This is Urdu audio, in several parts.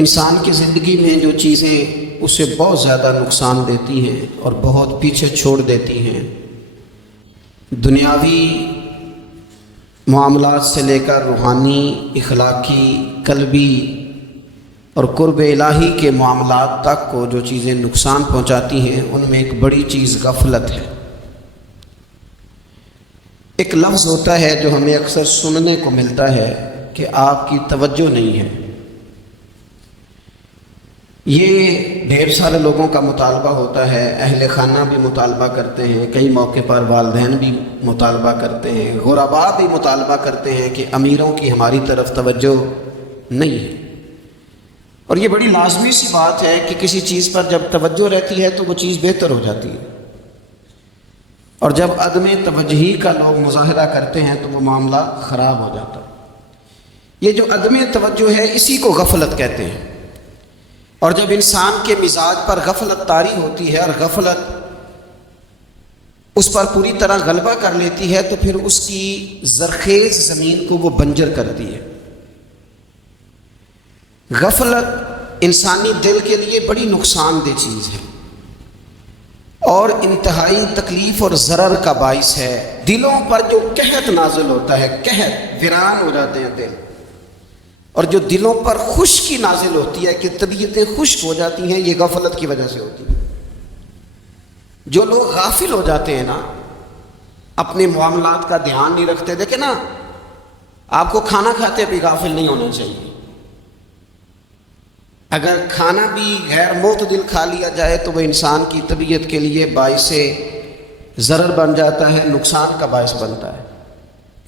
انسان کی زندگی میں جو چیزیں اسے بہت زیادہ نقصان دیتی ہیں اور بہت پیچھے چھوڑ دیتی ہیں، دنیاوی معاملات سے لے کر روحانی، اخلاقی، قلبی اور قرب الہی کے معاملات تک کو جو چیزیں نقصان پہنچاتی ہیں، ان میں ایک بڑی چیز غفلت ہے۔ ایک لفظ ہوتا ہے جو ہمیں اکثر سننے کو ملتا ہے کہ آپ کی توجہ نہیں ہے۔ یہ ڈھیر سارے لوگوں کا مطالبہ ہوتا ہے، اہل خانہ بھی مطالبہ کرتے ہیں، کئی موقع پر والدین بھی مطالبہ کرتے ہیں، غرباء بھی مطالبہ کرتے ہیں کہ امیروں کی ہماری طرف توجہ نہیں ہے۔ اور یہ بڑی لازمی سی بات ہے کہ کسی چیز پر جب توجہ رہتی ہے تو وہ چیز بہتر ہو جاتی ہے، اور جب عدم توجہی کا لوگ مظاہرہ کرتے ہیں تو وہ معاملہ خراب ہو جاتا ہے۔ یہ جو عدم توجہ ہے اسی کو غفلت کہتے ہیں، اور جب انسان کے مزاج پر غفلت طاری ہوتی ہے اور غفلت اس پر پوری طرح غلبہ کر لیتی ہے تو پھر اس کی زرخیز زمین کو وہ بنجر کرتی ہے۔ غفلت انسانی دل کے لیے بڑی نقصان دہ چیز ہے اور انتہائی تکلیف اور ضرر کا باعث ہے۔ دلوں پر جو قحط نازل ہوتا ہے، قحط، ویران ہو جاتے ہیں دل، اور جو دلوں پر خشکی نازل ہوتی ہے کہ طبیعتیں خشک ہو جاتی ہیں، یہ غفلت کی وجہ سے ہوتی ہے۔ جو لوگ غافل ہو جاتے ہیں نا، اپنے معاملات کا دھیان نہیں رکھتے، دیکھیں نا، آپ کو کھانا کھاتے بھی غافل نہیں ہونا چاہیے۔ اگر کھانا بھی غیر معتدل کھا لیا جائے تو وہ انسان کی طبیعت کے لیے باعث ضرر بن جاتا ہے، نقصان کا باعث بنتا ہے۔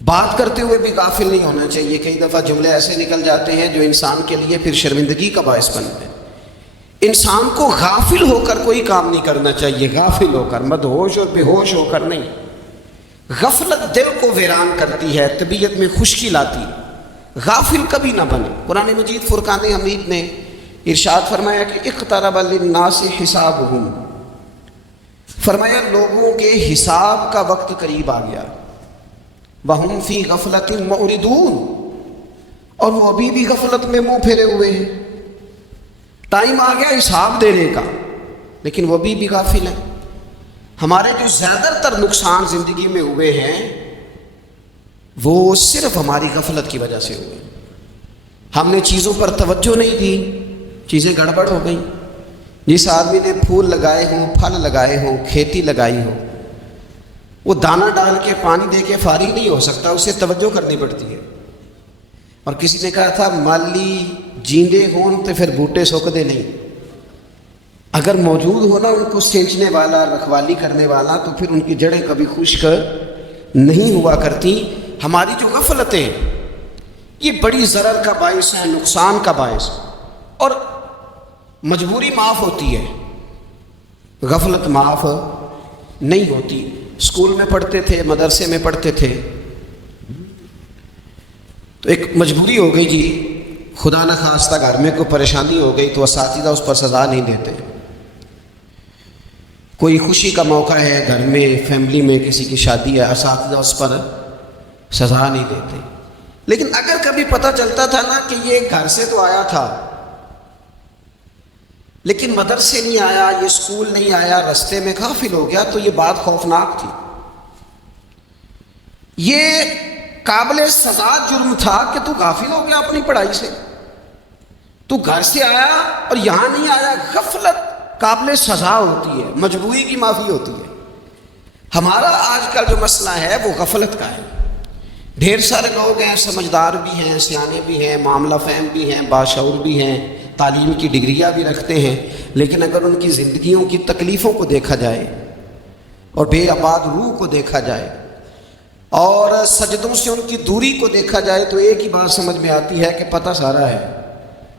بات کرتے ہوئے بھی غافل نہیں ہونا چاہیے، کئی دفعہ جملے ایسے نکل جاتے ہیں جو انسان کے لیے پھر شرمندگی کا باعث بنتے ہیں۔ انسان کو غافل ہو کر کوئی کام نہیں کرنا چاہیے، غافل ہو کر، مدہوش اور بے ہوش ہو کر نہیں۔ غفلت دل کو ویران کرتی ہے، طبیعت میں خشکی لاتی ہے۔ غافل کبھی نہ بنے۔ قرآن مجید فرقان حمید نے ارشاد فرمایا کہ اقترب للناس حسابہم، فرمایا لوگوں کے حساب کا وقت قریب آ گیا۔ وَهُمْ فِي غَفْلَةٍ مُعْرِضُونَ، اور وہ ابھی بھی غفلت میں منہ پھیرے ہوئے ہیں۔ ٹائم آ گیا حساب دینے کا، لیکن وہ بھی غافل ہیں۔ ہمارے جو زیادہ تر نقصان زندگی میں ہوئے ہیں وہ صرف ہماری غفلت کی وجہ سے ہوئے۔ ہم نے چیزوں پر توجہ نہیں دی، چیزیں گڑبڑ ہو گئیں۔ جس آدمی نے پھول لگائے ہوں، پھل لگائے ہوں، کھیتی لگائی ہو، وہ دانہ ڈال کے پانی دے کے فارغ نہیں ہو سکتا، اسے توجہ کرنی پڑتی ہے۔ اور کسی نے کہا تھا مالی جیندے ہون تو پھر بوٹے سوکھدے نہیں۔ اگر موجود ہونا ان کو سینچنے والا، رکھوالی کرنے والا، تو پھر ان کی جڑیں کبھی خشک نہیں ہوا کرتی۔ ہماری جو غفلتیں یہ بڑی ضرر کا باعث ہے، نقصان کا باعث، اور مجبوری معاف ہوتی ہے، غفلت معاف نہیں ہوتی۔ اسکول میں پڑھتے تھے، مدرسے میں پڑھتے تھے، تو ایک مجبوری ہو گئی جی، خدا نہ خواستہ گھر میں کوئی پریشانی ہو گئی تو اساتذہ اس پر سزا نہیں دیتے۔ کوئی خوشی کا موقع ہے گھر میں، فیملی میں کسی کی شادی ہے، اساتذہ اس پر سزا نہیں دیتے۔ لیکن اگر کبھی پتہ چلتا تھا نا کہ یہ گھر سے تو آیا تھا لیکن مدرسے نہیں آیا، یہ اسکول نہیں آیا، رستے میں غافل ہو گیا، تو یہ بات خوفناک تھی۔ یہ قابل سزا جرم تھا کہ تو غافل ہو گیا اپنی پڑھائی سے، تو گھر سے آیا اور یہاں نہیں آیا۔ غفلت قابل سزا ہوتی ہے، مجبوری کی معافی ہوتی ہے۔ ہمارا آج کا جو مسئلہ ہے وہ غفلت کا ہے۔ ڈھیر سارے لوگ ہیں، سمجھدار بھی ہیں، سیانے بھی ہیں، معاملہ فہم بھی ہیں، باشعور بھی ہیں، تعلیم کی ڈگریاں بھی رکھتے ہیں، لیکن اگر ان کی زندگیوں کی تکلیفوں کو دیکھا جائے اور بے آباد روح کو دیکھا جائے اور سجدوں سے ان کی دوری کو دیکھا جائے تو ایک ہی بات سمجھ میں آتی ہے کہ پتہ سارا ہے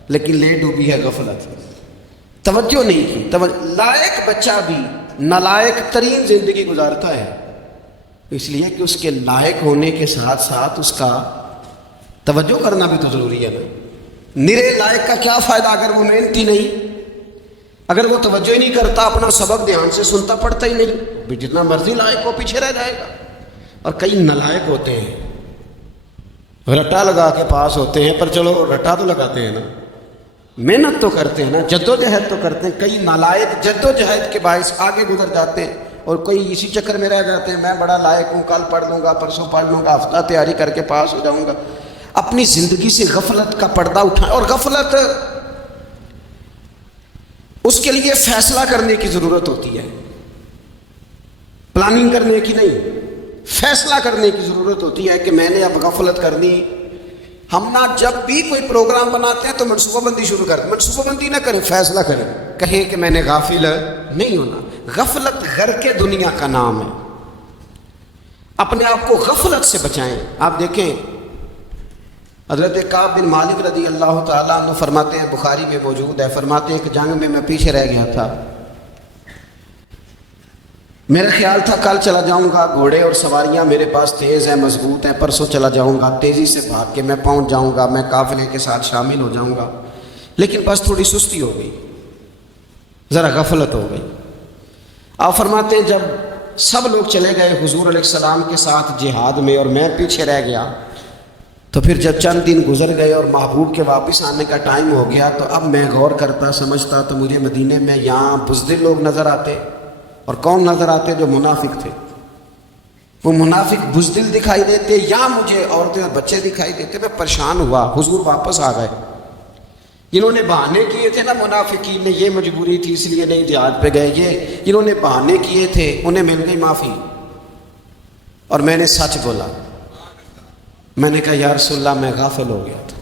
لیکن لے ڈوبی ہے غفلت، توجہ نہیں کی۔ لائق بچہ بھی نالائق ترین زندگی گزارتا ہے، اس لیے کہ اس کے لائق ہونے کے ساتھ ساتھ اس کا توجہ کرنا بھی تو ضروری ہے نا۔ نرے لائق کا کیا فائدہ اگر وہ محنتی نہیں، اگر وہ توجہ ہی نہیں کرتا، اپنا سبق دھیان سے سنتا پڑھتا ہی نہیں، بھی جتنا مرضی لائق ہو پیچھے رہ جائے گا۔ اور کئی نالائق ہوتے ہیں، رٹا لگا کے پاس ہوتے ہیں، پر چلو رٹا تو لگاتے ہیں نا، محنت تو کرتے ہیں نا، جدوجہد تو کرتے ہیں. کئی نالائق جدوجہد کے باعث آگے گزر جاتے ہیں اور کوئی اسی چکر میں رہ جاتے ہیں، میں بڑا لائق ہوں، کل پڑھ لوں گا، پرسوں پڑھ لوں گا، ہفتہ تیاری کر کے پاس ہو جاؤں گا. اپنی زندگی سے غفلت کا پردہ اٹھائیں. اور غفلت اس کے لیے فیصلہ کرنے کی ضرورت ہوتی ہے، پلاننگ کرنے کی نہیں، فیصلہ کرنے کی ضرورت ہوتی ہے کہ میں نے اب غفلت کرنی. ہم نہ جب بھی کوئی پروگرام بناتے ہیں تو منصوبہ بندی شروع کرتے ہیں. منصوبہ بندی نہ کریں، فیصلہ کریں، کہیں کہ میں نے غافل نہیں ہونا. غفلت غرق دنیا کا نام ہے. اپنے آپ کو غفلت سے بچائیں. آپ دیکھیں حضرت کعب بن مالک رضی اللہ تعالیٰ عنہ فرماتے ہیں، بخاری میں موجود ہے، فرماتے ہیں کہ جنگ میں پیچھے رہ گیا تھا. میرا خیال تھا کل چلا جاؤں گا، گھوڑے اور سواریاں میرے پاس تیز ہیں، مضبوط ہیں، پرسوں چلا جاؤں گا، تیزی سے بھاگ کے میں پہنچ جاؤں گا، میں قافلے کے ساتھ شامل ہو جاؤں گا. لیکن بس تھوڑی سستی ہو گئی، ذرا غفلت ہو گئی. آپ فرماتے ہیں جب سب لوگ چلے گئے حضور علیہ السلام کے ساتھ جہاد میں اور میں پیچھے رہ گیا، تو پھر جب چند دن گزر گئے اور محبوب کے واپس آنے کا ٹائم ہو گیا، تو اب میں غور کرتا سمجھتا تو مجھے مدینے میں یہاں بزدل لوگ نظر آتے. اور کون نظر آتے؟ جو منافق تھے. وہ منافق بزدل دکھائی دیتے، یا مجھے عورتیں اور بچے دکھائی دیتے. میں پریشان ہوا. حضور واپس آ گئے. جنہوں نے بہانے کیے تھے نا منافقین نے، یہ مجبوری تھی اس لیے نہیں جہاد پہ گئے، یہ جنہوں نے بہانے کیے تھے انہیں مل گئی معافی. اور میں نے سچ بولا. میں نے کہا یا رسول اللہ میں غافل ہو گیا تھا.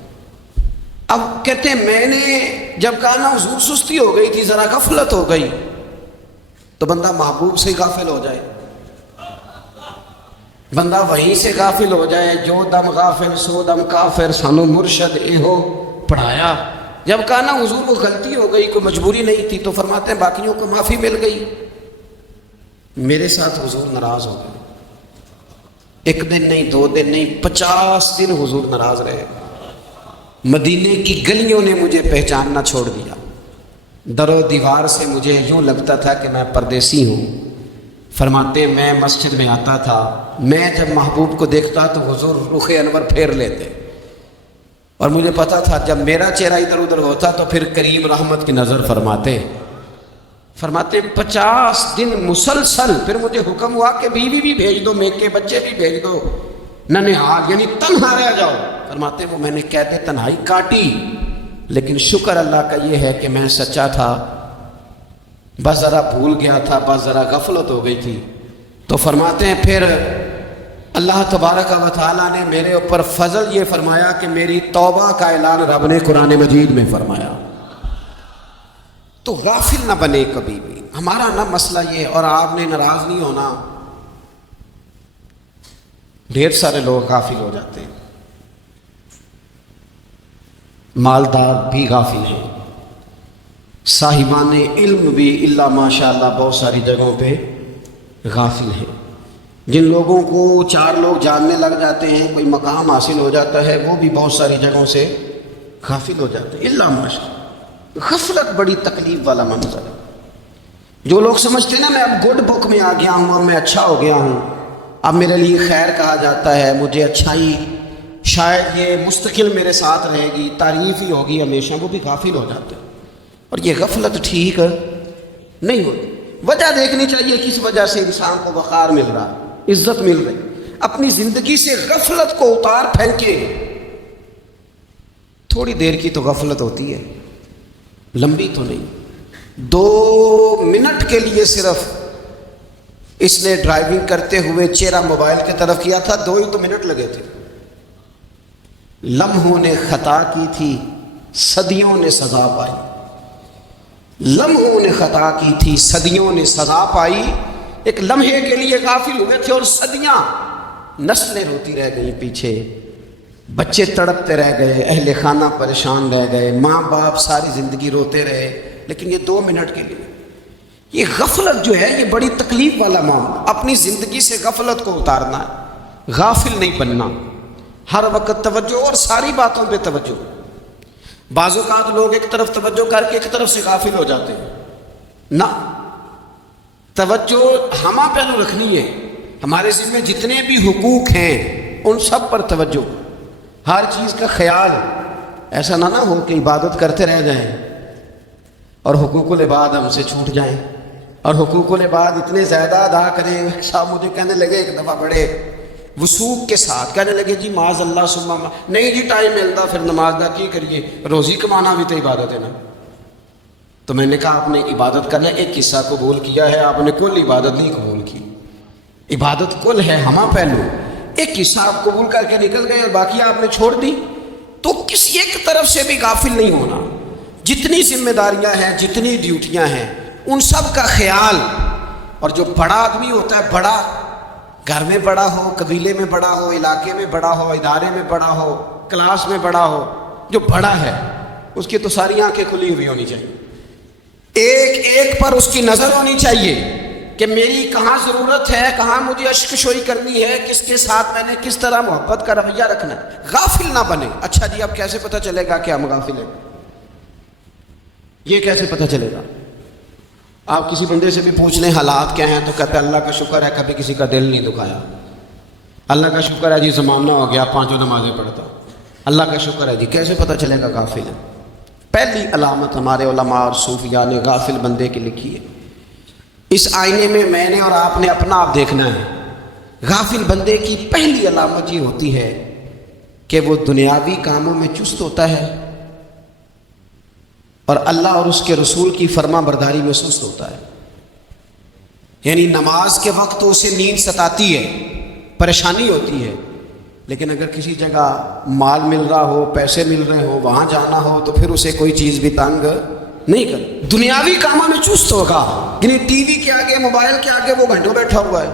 اب کہتے ہیں میں نے جب کہا نا حضور سستی ہو گئی تھی، ذرا غفلت ہو گئی. تو بندہ محبوب سے غافل ہو جائے، بندہ وہیں سے غافل ہو جائے. جو دم غافل سو دم کافر، سانو مرشد ایہو پڑھایا. جب کہا نا حضور کو غلطی ہو گئی، کوئی مجبوری نہیں تھی، تو فرماتے ہیں باقیوں کو معافی مل گئی. میرے ساتھ حضور ناراض ہو گئے. ایک دن نہیں، 2 دن نہیں، 50 دن حضور ناراض رہے. مدینے کی گلیوں نے مجھے پہچاننا چھوڑ دیا. در و دیوار سے مجھے یوں لگتا تھا کہ میں پردیسی ہوں. فرماتے ہیں میں مسجد میں آتا تھا، میں جب محبوب کو دیکھتا تو حضور رخ انور پھیر لیتے. اور مجھے پتا تھا جب میرا چہرہ ادھر ادھر ہوتا تو پھر کریم رحمت کی نظر فرماتے. فرماتے 50 دن مسلسل. پھر مجھے حکم ہوا کہ بیوی بھی بھیج دو، میکے بچے بھی بھیج دو، ننہال یعنی تنہا رہ جاؤ. فرماتے وہ میں نے قید تنہائی کاٹی، لیکن شکر اللہ کا یہ ہے کہ میں سچا تھا، بس ذرا بھول گیا تھا، بس ذرا غفلت ہو گئی تھی. تو فرماتے ہیں پھر اللہ تبارک و تعالیٰ نے میرے اوپر فضل یہ فرمایا کہ میری توبہ کا اعلان رب نے قرآن مجید میں فرمایا. تو غافل نہ بنے کبھی بھی. ہمارا نہ مسئلہ یہ، اور آپ نے ناراض نہیں ہونا. ڈھیر سارے لوگ غافل ہو جاتے ہیں، مالدار بھی غافل ہیں، صاحبان علم بھی الا ماشاء اللہ بہت ساری جگہوں پہ غافل ہیں. جن لوگوں کو 4 لوگ جاننے لگ جاتے ہیں، کوئی مقام حاصل ہو جاتا ہے، وہ بھی بہت ساری جگہوں سے غافل ہو جاتے ہیں الا ماشاء اللہ. غفلت بڑی تکلیف والا منظر ہے. جو لوگ سمجھتے ہیں نا میں اب گڈ بک میں آ گیا ہوں، اب میں اچھا ہو گیا ہوں، اب میرے لیے خیر کہا جاتا ہے، مجھے اچھائی شاید یہ مستقل میرے ساتھ رہے گی، تعریف ہی ہوگی ہمیشہ، وہ بھی غافل ہو جاتے ہیں. اور یہ غفلت ٹھیک نہیں ہوتی. وجہ دیکھنی چاہیے کس وجہ سے انسان کو وقار مل رہا، عزت مل رہی. اپنی زندگی سے غفلت کو اتار پھینکے. تھوڑی دیر کی تو غفلت ہوتی ہے، لمبی تو نہیں. 2 منٹ کے لیے صرف اس نے ڈرائیونگ کرتے ہوئے چہرہ موبائل کی طرف کیا تھا، 2 ہی تو منٹ لگے تھے. لمحوں نے خطا کی تھی، صدیوں نے سزا پائی. لمحوں نے خطا کی تھی، صدیوں نے سزا پائی. ایک لمحے کے لیے غافل ہوئے تھے اور صدیاں، نسلیں روتی رہ گئی پیچھے، بچے تڑپتے رہ گئے، اہل خانہ پریشان رہ گئے، ماں باپ ساری زندگی روتے رہے. لیکن یہ 2 منٹ کے لیے یہ غفلت جو ہے یہ بڑی تکلیف والا معاملہ. اپنی زندگی سے غفلت کو اتارنا ہے، غافل نہیں بننا. ہر وقت توجہ اور ساری باتوں پہ توجہ. بعض اوقات لوگ ایک طرف توجہ کر کے ایک طرف سے غافل ہو جاتے ہیں. نہ، توجہ ہمہ پہلو رکھنی ہے. ہمارے ذمہ جتنے بھی حقوق ہیں ان سب پر توجہ، ہر چیز کا خیال. ایسا نہ ہو کہ عبادت کرتے رہ جائیں اور حقوق العباد ہم سے چھوٹ جائیں، اور حقوق العباد اتنے زیادہ ادا کریں، صاحب مجھے کہنے لگے ایک دفعہ بڑے وثوق کے ساتھ کہنے لگے جی معاذ اللہ ثم نہیں جی ٹائم ملتا پھر نماز دا کی کریے، روزی کمانا بھی تو عبادت ہے نا۔ تو میں نے کہا آپ نے عبادت کرنا ایک حصہ قبول کیا ہے، آپ نے کل عبادت نہیں قبول کی۔ عبادت کل ہے ہمہ پہلو، ایک حصہ آپ قبول کر کے نکل گئے اور باقی آپ نے چھوڑ دی، تو کسی ایک طرف سے بھی غافل نہیں ہونا۔ جتنی ذمہ داریاں ہیں، جتنی ڈیوٹیاں ہیں، ان سب کا خیال، اور جو بڑا آدمی ہوتا ہے، بڑا گھر میں بڑا ہو، قبیلے میں بڑا ہو، علاقے میں بڑا ہو، ادارے میں بڑا ہو، کلاس میں بڑا ہو، جو بڑا ہے اس کی تو ساری آنکھیں کھلی ہوئی ہونی چاہیے، ایک ایک پر اس کی نظر ہونی چاہیے کہ میری کہاں ضرورت ہے، کہاں مجھے اشک شوئی کرنی ہے، کس کے ساتھ میں نے کس طرح محبت کا رویہ رکھنا ہے، غافل نہ بنے۔ اچھا جی اب کیسے پتہ چلے گا کہ ہم غافل ہیں؟ یہ کیسے پتہ چلے گا؟ آپ کسی بندے سے بھی پوچھ لیں حالات کیا ہیں تو کہتے ہیں اللہ کا شکر ہے کبھی کسی کا دل نہیں دکھایا، اللہ کا شکر ہے جی زمانہ ہو گیا پانچوں نمازیں پڑھتا، اللہ کا شکر ہے جی۔ کیسے پتہ چلے گا غافل ہے؟ پہلی علامت ہمارے علماء اور صوفیاء نے غافل بندے کی لکھی ہے، اس آئینے میں نے اور آپ نے اپنا آپ دیکھنا ہے۔ غافل بندے کی پہلی علامت یہ ہوتی ہے کہ وہ دنیاوی کاموں میں چست ہوتا ہے اور اللہ اور اس کے رسول کی فرما برداری میں سست ہوتا ہے، یعنی نماز کے وقت تو اسے نیند ستاتی ہے، پریشانی ہوتی ہے، لیکن اگر کسی جگہ مال مل رہا ہو، پیسے مل رہے ہو، وہاں جانا ہو تو پھر اسے کوئی چیز بھی تنگ نہیں کر۔ دنیاوی کاموں میں چست ہوگا، یعنی ٹی وی کے آگے، موبائل کے آگے وہ گھنٹوں بیٹھا ہوا ہے،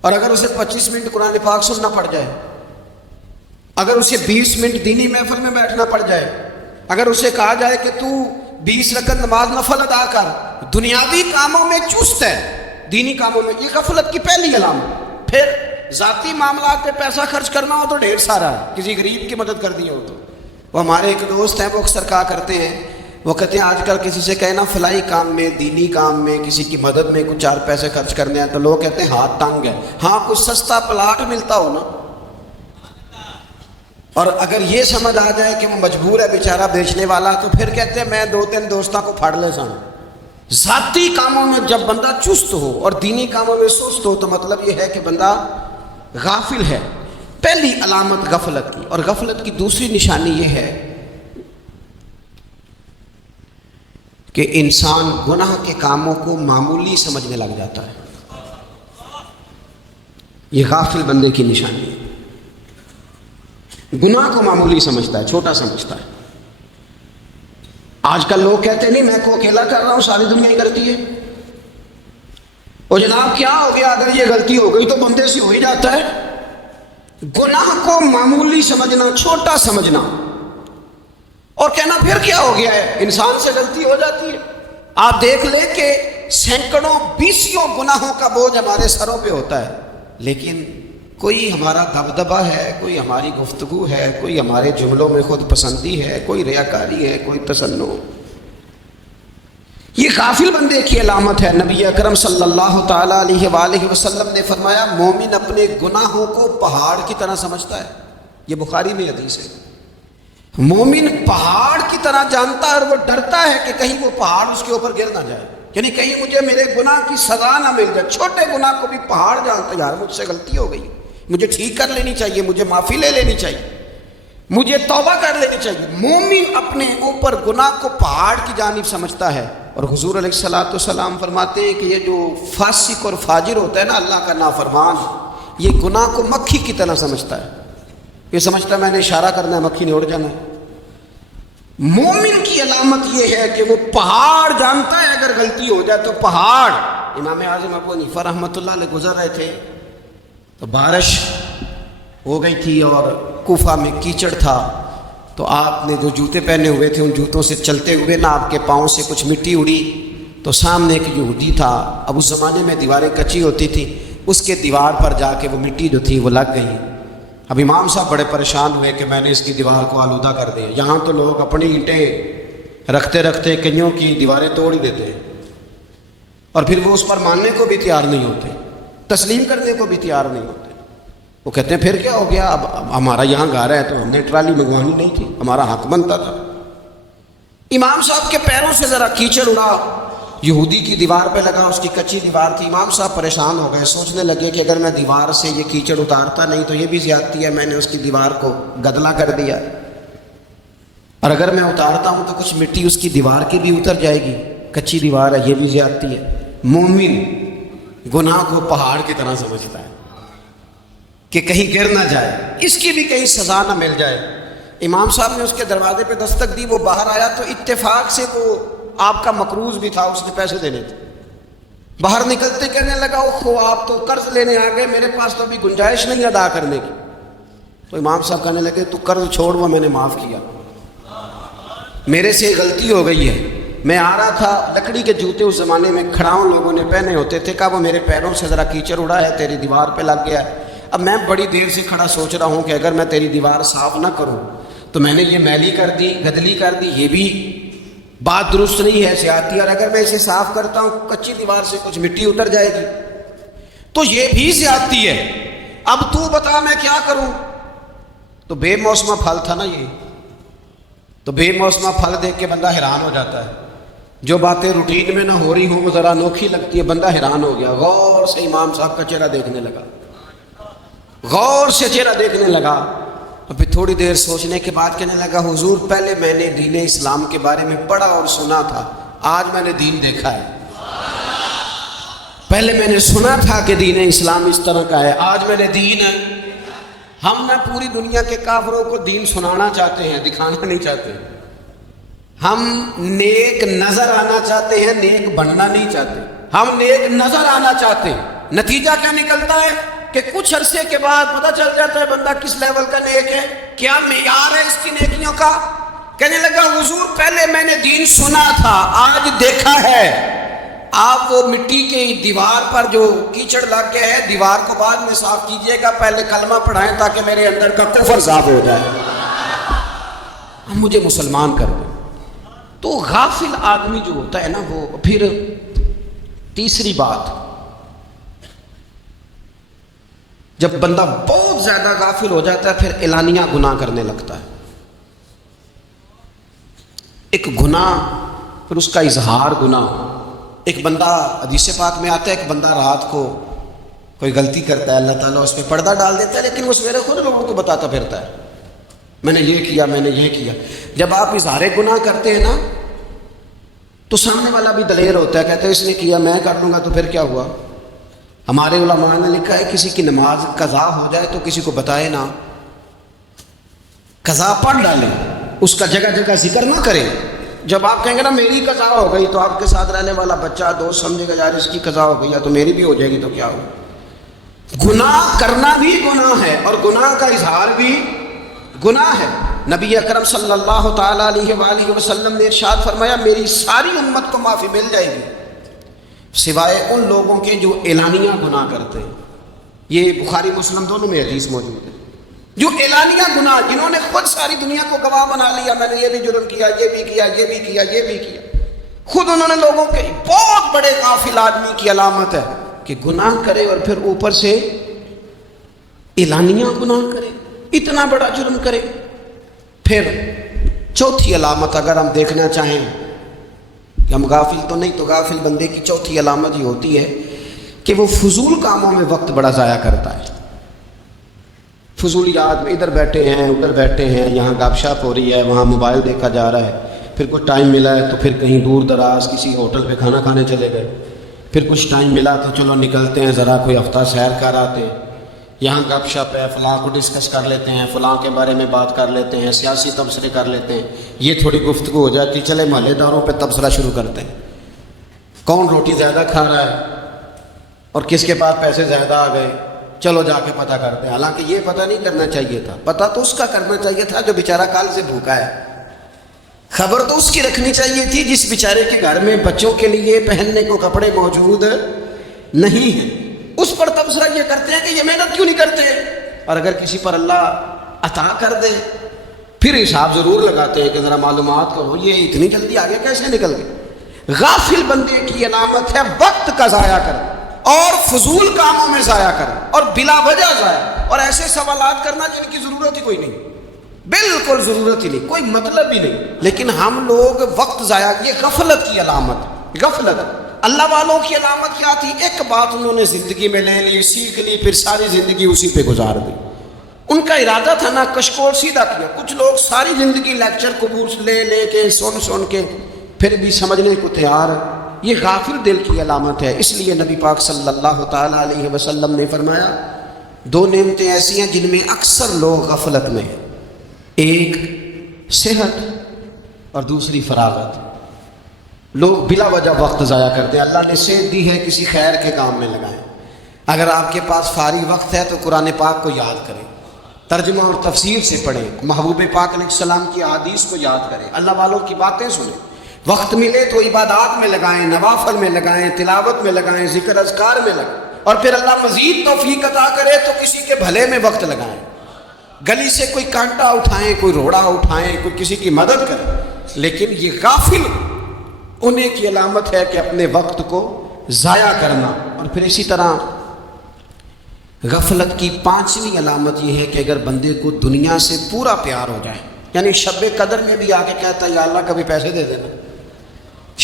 اور اگر اسے 25 منٹ قرآن پاک سننا پڑ جائے، اگر اسے 20 منٹ دینی محفل میں بیٹھنا پڑ جائے، اگر اسے کہا جائے کہ تو 20 رکعت نماز نفل ادا کر، دنیاوی کاموں میں چست ہے، دینی کاموں میں، یہ غفلت کی پہلی علامت۔ پھر ذاتی معاملات پہ پیسہ خرچ کرنا ہو تو ڈھیر سارا ہے، کسی غریب کی مدد کر دی ہو تو۔ وہ ہمارے ایک دوست ہیں، وہ اکثر کہا کرتے ہیں، وہ کہتے ہیں آج کل کسی سے کہنا فلائی کام میں، دینی کام میں، کسی کی مدد میں کچھ 4 پیسے خرچ کرنے ہیں تو لوگ کہتے ہیں ہاتھ تنگ ہے۔ ہاں کچھ سستا پلاٹ ملتا ہو نا، اور اگر یہ سمجھ آ جائے کہ وہ مجبور ہے بیچارہ بیچنے والا، تو پھر کہتے ہیں میں 2-3 دوستوں کو پھاڑ لے سن۔ ذاتی کاموں میں جب بندہ چست ہو اور دینی کاموں میں سست ہو تو مطلب یہ ہے کہ بندہ غافل ہے۔ پہلی علامت غفلت کی، اور غفلت کی دوسری نشانی یہ ہے کہ انسان گناہ کے کاموں کو معمولی سمجھنے لگ جاتا ہے، یہ غافل بندے کی نشانی ہے۔ گناہ کو معمولی سمجھتا ہے، چھوٹا سمجھتا ہے۔ آج کل لوگ کہتے ہیں نہیں میں کو اکیلا کر رہا ہوں، ساری دنیا ہی کرتی ہے۔ اور جناب کیا ہو گیا اگر یہ غلطی ہو گئی تو بندے سے ہو ہی جاتا ہے۔ گناہ کو معمولی سمجھنا، چھوٹا سمجھنا، اور کہنا پھر کیا ہو گیا ہے، انسان سے غلطی ہو جاتی ہے۔ آپ دیکھ لیں کہ سینکڑوں بیسیوں گناہوں کا بوجھ ہمارے سروں پہ ہوتا ہے، لیکن کوئی ہمارا دبدبہ ہے، کوئی ہماری گفتگو ہے، کوئی ہمارے جملوں میں خود پسندی ہے، کوئی ریاکاری ہے، کوئی تسنع۔ یہ غافل بندے کی علامت ہے۔ نبی اکرم صلی اللہ تعالیٰ علیہ وآلہ وسلم نے فرمایا مومن اپنے گناہوں کو پہاڑ کی طرح سمجھتا ہے، یہ بخاری میں حدیث ہے۔ مومن پہاڑ کی طرح جانتا ہے اور وہ ڈرتا ہے کہ کہیں وہ پہاڑ اس کے اوپر گر نہ جائے، یعنی کہیں مجھے میرے گناہ کی سزا نہ مل جائے۔ چھوٹے گناہ کو بھی پہاڑ جانتا ہے، یار مجھ سے غلطی ہو گئی، مجھے ٹھیک کر لینی چاہیے، مجھے معافی لے لینی چاہیے، مجھے توبہ کر لینی چاہیے۔ مومن اپنے اوپر گناہ کو پہاڑ کی جانب سمجھتا ہے، اور حضور علیہ الصلوۃ والسلام فرماتے ہیں کہ یہ جو فاسق اور فاجر ہوتا ہے نا، اللہ کا نافرمان، یہ گناہ کو مکھی کی طرح سمجھتا ہے، یہ سمجھتا ہے میں نے اشارہ کرنا ہے مکھی نے اڑ جانا ہے۔ مومن کی علامت یہ ہے کہ وہ پہاڑ جانتا ہے، اگر غلطی ہو جائے تو پہاڑ۔ امام اعظم ابو حنیفہ رحمۃ اللہ علیہ گزر رہے تھے تو بارش ہو گئی تھی اور کوفہ میں کیچڑ تھا، تو آپ نے جو جوتے پہنے ہوئے تھے ان جوتوں سے چلتے ہوئے نا آپ کے پاؤں سے کچھ مٹی اڑی، تو سامنے ایک یہودی تھا، اب اس زمانے میں دیواریں کچی ہوتی تھی، اس کے دیوار پر جا کے وہ مٹی جو تھی وہ لگ گئی۔ اب امام صاحب بڑے پریشان ہوئے کہ میں نے اس کی دیوار کو آلودہ کر دیا۔ یہاں تو لوگ اپنی اینٹیں رکھتے رکھتے کئیوں کی دیواریں توڑ ہی دیتے ہیں، اور پھر وہ اس پر ماننے کو بھی تیار نہیں ہوتے، تسلیم کرنے کو بھی تیار نہیں ہوتے۔ وہ کہتے ہیں پھر کیا ہو گیا، اب ہمارا یہاں گھر ہے تو ہم نے ٹرالی منگوانی نہیں تھی، ہمارا حق بنتا تھا۔ امام صاحب کے پیروں سے ذرا کیچڑ اڑا، یہودی کی دیوار پہ لگا، اس کی کچی دیوار تھی۔ امام صاحب پریشان ہو گئے، سوچنے لگے کہ اگر میں دیوار سے یہ کیچڑ اتارتا نہیں تو یہ بھی زیادتی ہے، میں نے اس کی دیوار کو گدلا کر دیا، اور اگر میں اتارتا ہوں تو کچھ مٹی اس کی دیوار کی بھی اتر جائے گی، کچی دیوار ہے، یہ بھی زیادتی ہے۔ مومن گناہ کو پہاڑ کی طرح سمجھتا ہے کہ کہیں گر نہ جائے، اس کی بھی کہیں سزا نہ مل جائے۔ امام صاحب نے اس کے دروازے پہ دستک دی، وہ باہر آیا تو اتفاق سے وہ آپ کا مقروض بھی تھا، اس نے پیسے دینے تھے۔ باہر نکلتے کہنے لگا اوہو آپ تو قرض لینے آ گئے، میرے پاس تو ابھی گنجائش نہیں ادا کرنے کی۔ تو امام صاحب کہنے لگے تو قرض چھوڑ، وہ میں نے معاف کیا، میرے سے غلطی ہو گئی ہے، میں آ رہا تھا، لکڑی کے جوتے اس زمانے میں کھڑاؤں لوگوں نے پہنے ہوتے تھے، کہا وہ میرے پیروں سے ذرا کیچڑ اڑا ہے، تیری دیوار پہ لگ گیا ہے۔ اب میں بڑی دیر سے کھڑا سوچ رہا ہوں کہ اگر میں تیری دیوار صاف نہ کروں تو میں نے یہ میلی کر دی، گدلی کر دی، یہ بھی بات درست نہیں ہے، زیادتی، اور اگر میں اسے صاف کرتا ہوں کچی دیوار سے کچھ مٹی اتر جائے گی تو یہ بھی زیادتی ہے، اب تو بتا میں کیا کروں۔ تو بے موسمہ پھل تھا نا یہ، تو بے موسمہ پھل دیکھ کے بندہ حیران ہو جاتا ہے، جو باتیں روٹین میں نہ ہو رہی ہوں وہ ذرا انوکھی لگتی ہے، بندہ حیران ہو گیا، غور سے امام صاحب کا چہرہ دیکھنے لگا، غور سے چہرہ دیکھنے لگا، اور پھر تھوڑی دیر سوچنے کے بعد کہنے لگا حضور پہلے میں نے دین اسلام کے بارے میں پڑھا اور سنا تھا، آج میں نے دین دیکھا ہے۔ پہلے میں نے سنا تھا کہ دین اسلام اس طرح کا ہے، آج میں نے دین، ہم نہ پوری دنیا کے کافروں کو دین سنانا چاہتے ہیں، دکھانا نہیں چاہتے، ہم نیک نظر آنا چاہتے ہیں، نیک بننا نہیں چاہتے، ہم نیک نظر آنا چاہتے ہیں۔ نتیجہ کیا نکلتا ہے کہ کچھ عرصے کے بعد پتہ چل جاتا ہے بندہ کس لیول کا نیک ہے، کیا معیار ہے اس کی نیکیوں کا۔ کہنے لگا حضور پہلے میں نے دین سنا تھا، آج دیکھا ہے۔ آپ وہ مٹی کی دیوار پر جو کیچڑ لگ گیا ہے، دیوار کو بعد میں صاف کیجئے گا، پہلے کلمہ پڑھائیں تاکہ میرے اندر کا کفر صاف ہو جائے، ہم مجھے مسلمان کر دیں۔ تو غافل آدمی جو ہوتا ہے نا، وہ پھر تیسری بات، جب بندہ بہت زیادہ غافل ہو جاتا ہے پھر اعلانیہ گناہ کرنے لگتا ہے۔ ایک گناہ پھر اس کا اظہار گناہ، ایک بندہ حدیث پاک میں آتا ہے، ایک بندہ رات کو کوئی غلطی کرتا ہے، اللہ تعالیٰ اس پہ پردہ ڈال دیتا ہے، لیکن وہ سویرے خود لوگوں کو بتاتا پھرتا ہے میں نے یہ کیا، میں نے یہ کیا۔ جب آپ اظہار گناہ کرتے ہیں نا تو سامنے والا بھی دلیر ہوتا ہے، کہتے ہیں اس نے کیا میں کر لوں گا، تو پھر کیا ہوا۔ ہمارے علماء نے لکھا ہے کسی کی نماز قضا ہو جائے تو کسی کو بتائے نہ، قضا پڑھ ڈالے، اس کا جگہ جگہ ذکر نہ کرے۔ جب آپ کہیں گے نا میری قضا ہو گئی تو آپ کے ساتھ رہنے والا بچہ دوست سمجھے گا یار اس کی قضا ہو گئی ہے تو میری بھی ہو جائے گی، تو کیا ہو۔ گناہ کرنا بھی گناہ ہے اور گناہ کا اظہار بھی گناہ ہے۔ نبی اکرم صلی اللہ تعالیٰ علیہ وآلہ وسلم نے ارشاد فرمایا میری ساری امت کو معافی مل جائے گی سوائے ان لوگوں کے جو اعلانیہ گناہ کرتے ہیں۔ یہ بخاری مسلم دونوں میں حدیث موجود ہے۔ جو اعلانیہ گناہ، جنہوں نے خود ساری دنیا کو گواہ بنا لیا، میں نے یہ بھی جرم کیا، یہ بھی کیا، یہ بھی کیا، یہ بھی کیا، خود انہوں نے لوگوں کے، بہت بڑے غافل آدمی کی علامت ہے کہ گناہ کرے اور پھر اوپر سے اعلانیہ گناہ کرے، اتنا بڑا جرم کرے۔ پھر چوتھی علامت اگر ہم دیکھنا چاہیں کہ ہم غافل تو نہیں، تو غافل بندے کی چوتھی علامت یہ ہوتی ہے کہ وہ فضول کاموں میں وقت بڑا ضائع کرتا ہے۔ فضولیات میں ادھر بیٹھے ہیں ادھر بیٹھے ہیں، یہاں گپ شپ ہو رہی ہے، وہاں موبائل دیکھا جا رہا ہے، پھر کچھ ٹائم ملا ہے تو پھر کہیں دور دراز کسی ہوٹل پہ کھانا کھانے چلے گئے، پھر کچھ ٹائم ملا تو چلو نکلتے ہیں ذرا کوئی ہفتہ سیر کر آتے ہیں، یہاں گپ شپ ہے، فلاں کو ڈسکس کر لیتے ہیں، فلاں کے بارے میں بات کر لیتے ہیں، سیاسی تبصرے کر لیتے ہیں، یہ تھوڑی گفتگو ہو جاتی، چلے محلے داروں پہ تبصرہ شروع کرتے ہیں، کون روٹی زیادہ کھا رہا ہے اور کس کے پاس پیسے زیادہ آ گئے، چلو جا کے پتہ کرتے ہیں۔ حالانکہ یہ پتہ نہیں کرنا چاہیے تھا، پتہ تو اس کا کرنا چاہیے تھا جو بیچارہ کال سے بھوکا ہے، خبر تو اس کی رکھنی چاہیے تھی جس بیچارے کے گھر میں بچوں کے لیے پہننے کو کپڑے موجود نہیں ہیں، اس پر تبصرہ یہ کرتے ہیں کہ یہ محنت کیوں نہیں کرتے، اور اگر کسی پر اللہ عطا کر دے پھر حساب ضرور لگاتے ہیں کہ ذرا معلومات کرو یہ اتنی جلدی آگے کیسے نکل گئے۔ غافل بندے کی علامت ہے وقت کا ضائع کرنا اور فضول کاموں میں ضائع کرنا اور بلا وجہ ضائع۔ اور ایسے سوالات کرنا جن کی ضرورت ہی کوئی نہیں، بالکل ضرورت ہی نہیں، کوئی مطلب بھی نہیں، لیکن ہم لوگ وقت ضائع، یہ غفلت کی علامت، غفلت۔ اللہ والوں کی علامت کیا تھی؟ ایک بات انہوں نے زندگی میں لے لی، سیکھ لی، پھر ساری زندگی اسی پہ گزار دی۔ ان کا ارادہ تھا نا کشکول سیدھا کیا۔ کچھ لوگ ساری زندگی لیکچر قبول لے لے کے سن کے پھر بھی سمجھنے کو تیار ہے، یہ غافل دل کی علامت ہے۔ اس لیے نبی پاک صلی اللہ تعالیٰ علیہ وسلم نے فرمایا دو نعمتیں ایسی ہیں جن میں اکثر لوگ غفلت میں ہیں، ایک صحت اور دوسری فراغت۔ لوگ بلا وجہ وقت ضائع کرتے ہیں۔ اللہ نے صحت دی ہے، کسی خیر کے کام میں لگائیں۔ اگر آپ کے پاس فارغ وقت ہے تو قرآن پاک کو یاد کریں، ترجمہ اور تفسیر سے پڑھیں، محبوب پاک علیہ السلام کی احادیث کو یاد کریں، اللہ والوں کی باتیں سنیں۔ وقت ملے تو عبادات میں لگائیں، نوافل میں لگائیں، تلاوت میں لگائیں، ذکر اذکار میں لگائیں، اور پھر اللہ مزید توفیق عطا کرے تو کسی کے بھلے میں وقت لگائیں۔ گلی سے کوئی کانٹا اٹھائیں، کوئی روڑا اٹھائیں، کوئی کسی کی مدد کریں، لیکن یہ غافل ہونے کی علامت ہے کہ اپنے وقت کو ضائع کرنا۔ اور پھر اسی طرح غفلت کی پانچویں علامت یہ ہے کہ اگر بندے کو دنیا سے پورا پیار ہو جائے، یعنی شب قدر میں بھی آ کے کہتا ہے یا اللہ کبھی پیسے دے دینا،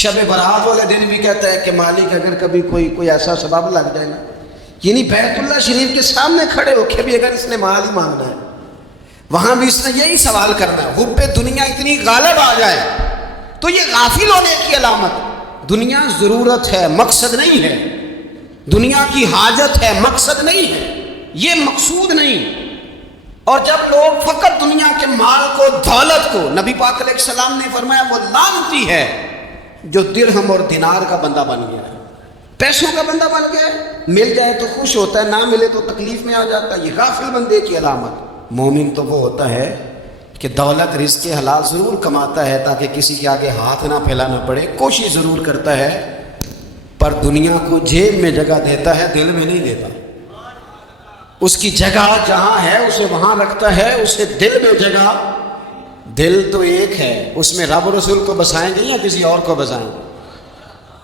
شب برات والے دن بھی کہتا ہے کہ مالک اگر کبھی کوئی ایسا سبب لگ جائے نا، یعنی بیت اللہ شریف کے سامنے کھڑے ہو کے بھی اگر اس نے مال ہی مانگنا ہے، وہاں بھی اس نے یہی سوال کرنا ہے، حب دنیا اتنی غالب آ جائے تو یہ غافل ہونے کی علامت۔ دنیا ضرورت ہے، مقصد نہیں ہے، دنیا کی حاجت ہے، مقصد نہیں ہے، یہ مقصود نہیں۔ اور جب لوگ فقط دنیا کے مال کو، دولت کو، نبی پاک علیہ السلام نے فرمایا وہ لعنتی ہے جو درہم اور دینار کا بندہ بن گیا ہے، پیسوں کا بندہ بن گیا ہے، مل جائے تو خوش ہوتا ہے، نہ ملے تو تکلیف میں آ جاتا ہے۔ یہ غافل بندے کی علامت۔ مومن تو وہ ہوتا ہے کہ دولت رزق حلال ضرور کماتا ہے تاکہ کسی کے آگے ہاتھ نہ پھیلانا پڑے، کوشش ضرور کرتا ہے، پر دنیا کو جیب میں جگہ دیتا ہے، دل میں نہیں دیتا۔ اس کی جگہ جہاں ہے اسے وہاں رکھتا ہے، اسے دل میں جگہ، دل تو ایک ہے، اس میں رب رسول کو بسائیں گے یا کسی اور کو بسائیں گے؟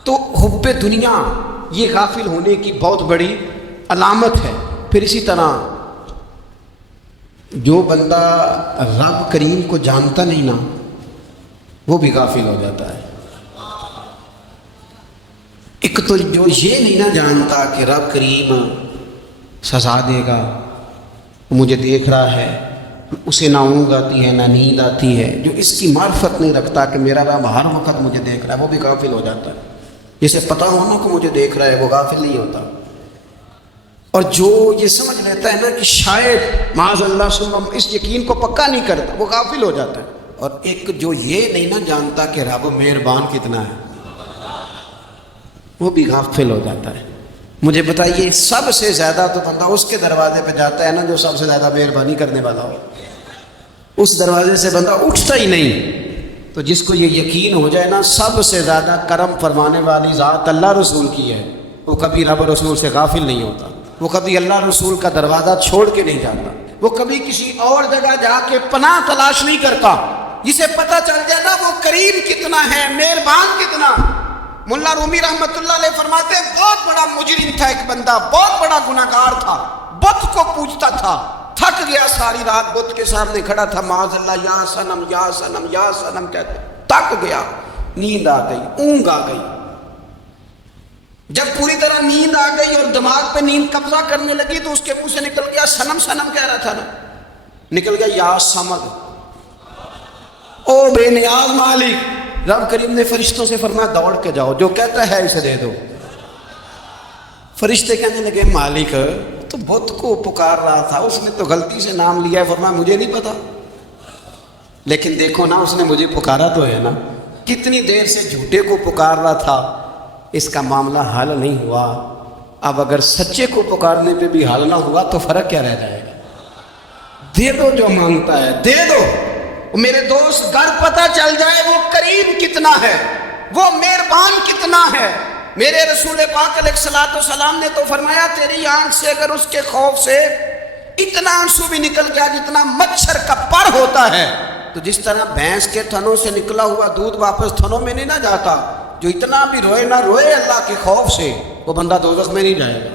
تو حب دنیا یہ غافل ہونے کی بہت بڑی علامت ہے۔ پھر اسی طرح جو بندہ رب کریم کو جانتا نہیں نا، وہ بھی غافل ہو جاتا ہے۔ ایک تو جو یہ نہیں نہ جانتا کہ رب کریم سزا دے گا، مجھے دیکھ رہا ہے، اسے نہ اونگ آتی ہے نہ نیند آتی ہے، جو اس کی معرفت نہیں رکھتا کہ میرا رب ہر وقت مجھے دیکھ رہا ہے، وہ بھی غافل ہو جاتا ہے۔ جسے پتہ ہونا کہ مجھے دیکھ رہا ہے وہ غافل نہیں ہوتا۔ اور جو یہ سمجھ لیتا ہے نا کہ شاید معاذ اللہ سلم اس یقین کو پکا نہیں کرتا، وہ غافل ہو جاتا ہے۔ اور ایک جو یہ نہیں نہ جانتا کہ رب مہربان کتنا ہے، وہ بھی غافل ہو جاتا ہے۔ مجھے بتائیے سب سے زیادہ تو بندہ اس کے دروازے پہ جاتا ہے نا جو سب سے زیادہ مہربانی کرنے والا ہو، اس دروازے سے بندہ اٹھتا ہی نہیں۔ تو جس کو یہ یقین ہو جائے نا سب سے زیادہ کرم فرمانے والی ذات اللہ رسول کی ہے، وہ کبھی رب رسول سے غافل نہیں ہوتا، وہ کبھی اللہ رسول کا دروازہ چھوڑ کے نہیں جاتا، وہ کبھی کسی اور جگہ جا کے پناہ تلاش نہیں کرتا۔ جسے پتہ چل جائے نا وہ کریم کتنا ہے، مہربان کتنا۔ ملا رومی رحمت اللہ علیہ فرماتے ہیں بہت بڑا مجرم تھا ایک بندہ، بہت بڑا گناہگار تھا، بت کو پوجتا تھا، تھک گیا، ساری رات بت کے سامنے کھڑا تھا، معاذ اللہ یا صنم یا صنم یا صنم کہتے، تھک گیا، نیند آ گئی، اونگ آ گئی۔ جب پوری طرح نیند آ گئی اور دماغ پہ نیند قبضہ کرنے لگی تو اس کے منہ سے نکل گیا، صنم صنم کہہ رہا تھا نا، نکل گیا یا صمد، او بے نیاز مالک۔ رب کریم نے فرشتوں سے فرمایا دوڑ کے جاؤ، جو کہتا ہے اسے دے دو۔ فرشتے کہنے لگے مالک تو بت کو پکار رہا تھا، اس نے تو غلطی سے نام لیا ہے۔ فرمایا مجھے نہیں پتا، لیکن دیکھو نا اس نے مجھے پکارا تو ہے نا، کتنی دیر سے جھوٹے کو پکار رہا تھا، اس کا معاملہ حل نہیں ہوا، اب اگر سچے کو پکارنے پہ بھی حل نہ ہوا تو فرق کیا رہ جائے گا؟ دے دو جو مانگتا ہے، دے دو۔ میرے دوست گر پتہ چل جائے وہ کریم کتنا ہے، وہ مہربان کتنا ہے۔ میرے رسول پاک علیہ الصلوۃ والسلام نے تو فرمایا تیری آنکھ سے اگر اس کے خوف سے اتنا آنسو بھی نکل گیا جتنا مچھر کا پر ہوتا ہے، تو جس طرح بھینس کے تھنوں سے نکلا ہوا دودھ واپس تھنوں میں نہیں نہ جاتا، جو اتنا بھی روئے نہ روئے اللہ کے خوف سے، وہ بندہ دوزخ میں نہیں جائے گا۔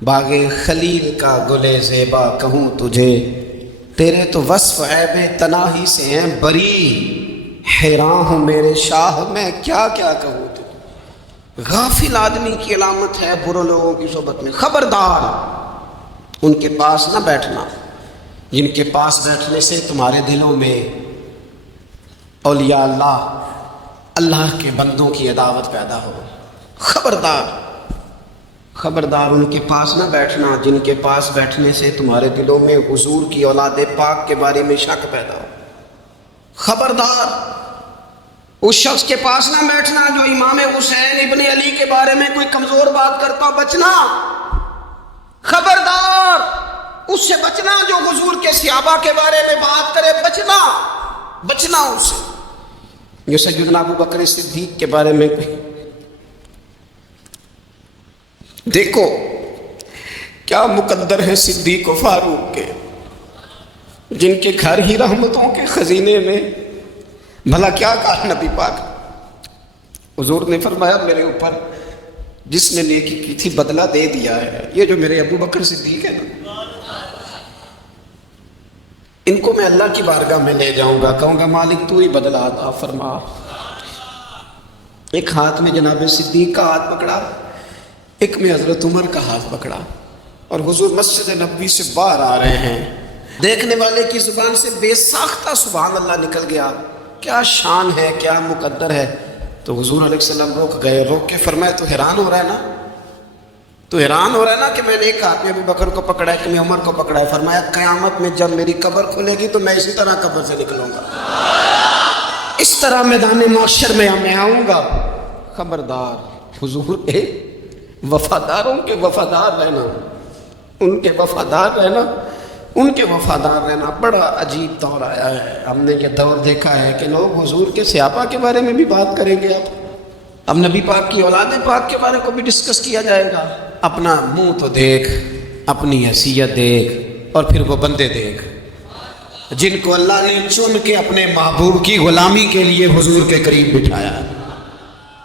باغ خلیل کا گلے زیبا کہوں تجھے، تیرے تو وصف عیب تناہی سے ہیں بری، حیران ہوں میرے شاہ میں کیا کیا کہوں تجھے۔ غافل آدمی کی علامت ہے برے لوگوں کی صحبت میں، خبردار ان کے پاس نہ بیٹھنا جن کے پاس بیٹھنے سے تمہارے دلوں میں اولیاء اللہ کے بندوں کی عداوت پیدا ہو۔ خبردار ان کے پاس نہ بیٹھنا جن کے پاس بیٹھنے سے تمہارے دلوں میں حضور کی اولاد پاک کے بارے میں شک پیدا ہو۔ خبردار اس شخص کے پاس نہ بیٹھنا جو امام حسین ابن علی کے بارے میں کوئی کمزور بات کرتا ہو، بچنا۔ خبردار اس سے بچنا جو حضور کے صحابہ کے بارے میں بات کرے، بچنا اس سے۔ جو سیدنا ابو بکر صدیق کے بارے میں دیکھو کیا مقدر ہے صدیق و فاروق کے، جن کے گھر ہی رحمتوں کے خزینے میں، بھلا کیا کہا نبی پاک؟ حضور نے فرمایا میرے اوپر جس نے نیکی کی تھی بدلہ دے دیا ہے۔ یہ جو میرے ابو بکر صدیق ہے نا، ان کو میں اللہ کی بارگاہ میں لے جاؤں گا، کہوں گا مالک تو ہی بدلہ عطا فرما۔ ایک ہاتھ میں جناب صدیق کا ہاتھ پکڑا، ایک میں حضرت عمر کا ہاتھ پکڑا، اور حضور مسجد نبوی سے باہر آ رہے ہیں۔ دیکھنے والے کی زبان سے بے ساختہ سبحان اللہ نکل گیا، کیا شان ہے، کیا مقدر ہے۔ تو حضور علیہ السلام روک گئے، روک کے فرمایا تو حیران ہو رہا ہے نا، تو حیران ہو رہا ہے نا کہ میں نے ایک ہاتھ میں ابو بکر کو پکڑا ہے، ایک میں عمر کو پکڑا ہے۔ فرمایا قیامت میں جب میری قبر کھلے گی تو میں اسی طرح قبر سے نکلوں گا، اس طرح میدان محشر میں آؤں گا۔ خبردار حضور وفاداروں کے وفادار رہنا، ان کے وفادار رہنا بڑا عجیب دور آیا ہے۔ ہم نے یہ دور دیکھا ہے کہ لوگ حضور کے صحابہ کے بارے میں بھی بات کریں گے، اب نبی پاک کی اولاد پاک کے بارے کو بھی ڈسکس کیا جائے گا۔ اپنا منہ تو دیکھ، اپنی حیثیت دیکھ، اور پھر وہ بندے دیکھ جن کو اللہ نے چن کے اپنے محبوب کی غلامی کے لیے حضور کے قریب بٹھایا ہے۔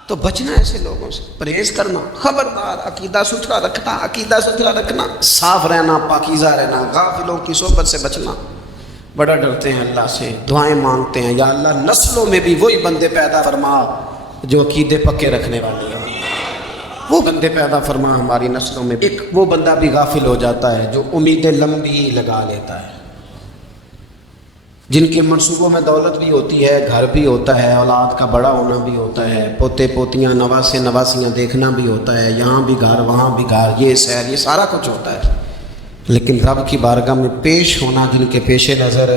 تو بچنا ایسے لوگوں سے، پرہیز کرنا، خبردار عقیدہ ستھرا رکھنا، صاف رہنا، پاکیزہ رہنا، غافلوں کی صحبت سے بچنا۔ بڑا ڈرتے ہیں اللہ سے، دعائیں مانگتے ہیں یا اللہ نسلوں میں بھی وہی بندے پیدا فرما جو عقیدے پکے رکھنے والے ہیں، وہ بندے پیدا فرما ہماری نسلوں میں۔ ایک وہ بندہ بھی غافل ہو جاتا ہے جو امیدیں لمبی لگا لیتا ہے، جن کے منصوبوں میں دولت بھی ہوتی ہے، گھر بھی ہوتا ہے، اولاد کا بڑا ہونا بھی ہوتا ہے، پوتے پوتیاں نواسیاں دیکھنا بھی ہوتا ہے، یہاں بھی گھر وہاں بھی گھر، یہ سیر، یہ سارا کچھ ہوتا ہے، لیکن رب کی بارگاہ میں پیش ہونا جن کے پیش نظر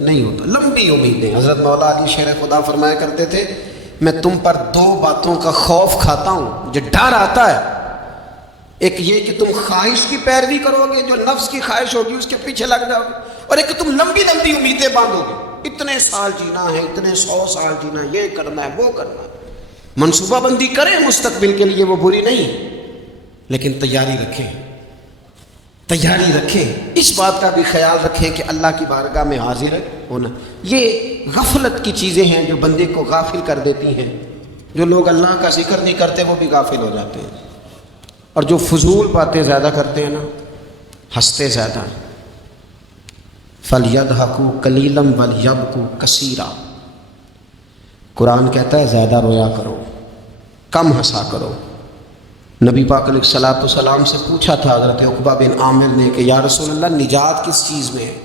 نہیں ہوتا۔ لمبی امیدیں۔ حضرت مولا علی شیر خدا فرمایا کرتے تھے میں تم پر دو باتوں کا خوف کھاتا ہوں، جو ڈر آتا ہے، ایک یہ کہ تم خواہش کی پیروی کرو گے، جو نفس کی خواہش ہوگی اس کے پیچھے لگ جاؤ گے، اور ایک تم لمبی امیدیں باندھو گے، اتنے سال جینا ہے، اتنے 100 سال جینا ہے، یہ کرنا ہے، وہ کرنا ہے۔ منصوبہ بندی کریں مستقبل کے لیے، وہ بری نہیں، لیکن تیاری رکھیں، اس بات کا بھی خیال رکھیں کہ اللہ کی بارگاہ میں حاضر ہونا۔ یہ غفلت کی چیزیں ہیں جو بندے کو غافل کر دیتی ہیں۔ جو لوگ اللہ کا ذکر نہیں کرتے وہ بھی غافل ہو جاتے ہیں، اور جو فضول باتیں زیادہ کرتے ہیں نا، ہنستے زیادہ ہیں۔ فَلْيَضْحَكُوا قَلِيلًا وَلْيَبْكُوا كَثِيرًا، قرآن کہتا ہے زیادہ رویا کرو، کم ہنسا کرو۔ نبی پاک علیہ الصلوۃ والسلام سے پوچھا تھا حضرت عقبہ بن عامر نے کہ یا رسول اللہ نجات کس چیز میں ہے؟